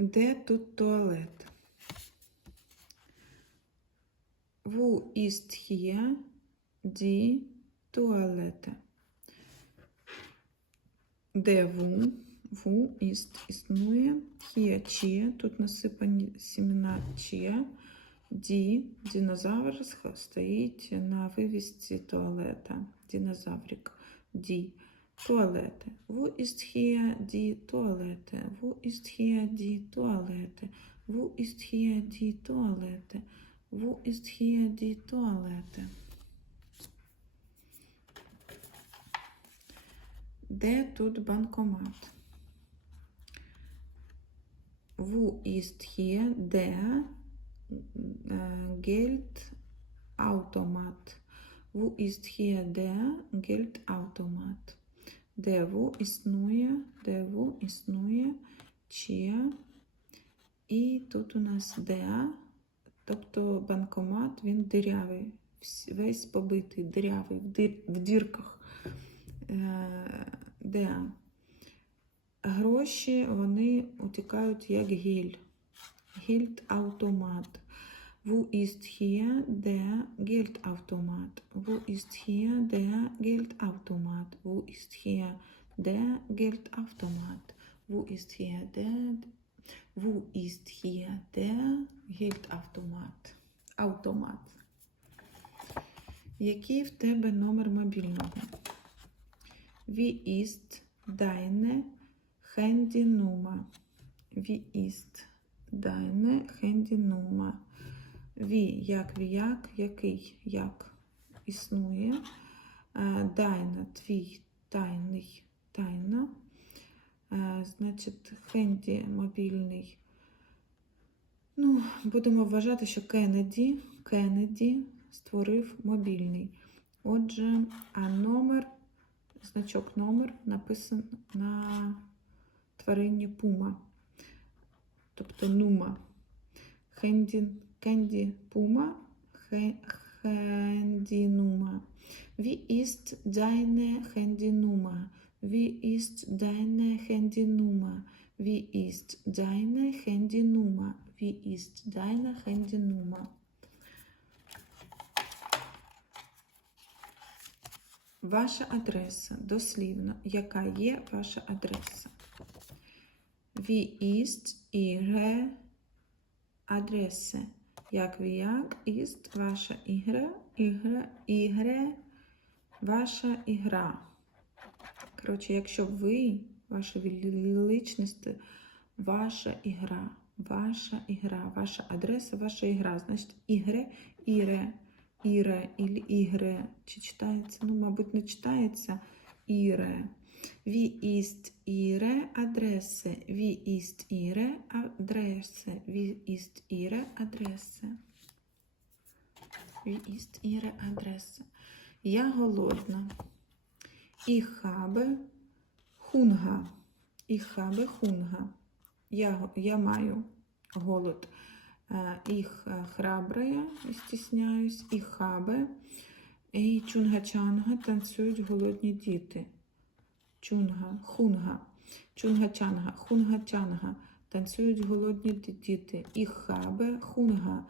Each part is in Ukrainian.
Де тут туалет? Wo ist hier die Toilette? Де ву? Ву іст існує. Хія чия. Тут насипані семена чия. Ді. Динозавр стоїть на вивісці туалета. Динозаврик. Ді. Туалети. Wo ist hier die Toilette? Wo ist hier die Toilette? Wo ist hier die Toilette? Wo ist hier die Toilette? Де тут банкомат? Wo ist hier der äh, Geldautomat? Wo ist hier der Geldautomat? Де во існує, де во існує, чия. І тут у нас де, тобто банкомат, він дирявий, весь побитий, дирявий, в, дірках. Е, де гроші вони утікають як гіль. Гільдавтомат. Wo ist hier der Geldautomat? Wo ist hier der Geldautomat? Wo ist hier der Geldautomat? Wo ist hier der Wo ist hier der Geldautomat? Автомат. Який в тебе номер мобільного? Wie ist deine Handynummer? Wie ist deine Handynummer? Wie, як, як, який, як існує. Е, Дайна, твій, тайний, тайна. Е, Значить, хенді мобільний. Ну, будемо вважати, що Кеннеді, Кеннеді створив мобільний. Отже, а номер, значок номер написан на тварині пума, тобто нума. Хенді, Кенді Пума, Хе- Wie ist deine Handynummer? Wie ist deine Handynummer? Wie ist deine Handynummer? Wie ist deine Handynummer? Ваша адреса. Дослівно. Яка є ваша адреса? Wie ist Ihre Adresse? Як ви як іст ваша ігра, ігра, ігре, ваша ігра. Коротше, якщо ви, ваша величність, ваша ігра, ваша ігра, ваша адреса, ваша ігра, значить ігре, іре, іре, ілі ігре. Чи читається? Ну, мабуть, не читається іре. Ist Ihre Adresse? Я голодна. Я, я маю голод. Е, Ich е, храбрая, стісняюсь. Ich habe. І чунга-чанга танцюють голодні діти. Чунга, хунга, чунга-чанга, хунга-чанга. Танцюють голодні ді- діти. Іхабе хунга.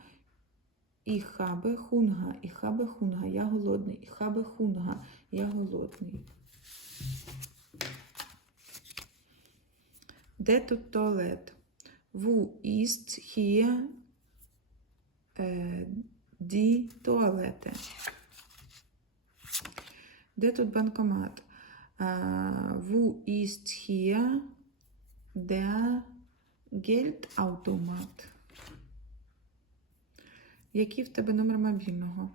Іхабе хунга. Іхабе хунга. Я голодний. Іхабе хунга. Я голодний. Де тут туалет? Wo ist hier äh, die Toilette? Де тут банкомат? Äh, wo ist hier der Geldautomat? Який в тебе номер мобільного?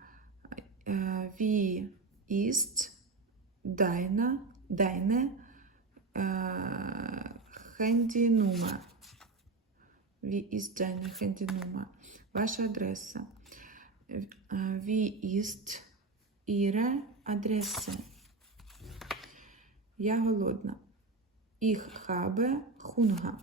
Äh, wie ist deine, deine äh, Handynummer? Wie ist deine Handynummer? Ваша адреса. Äh, Wie ist Ihre Adresse? Я голодна. Ich habe Hunger.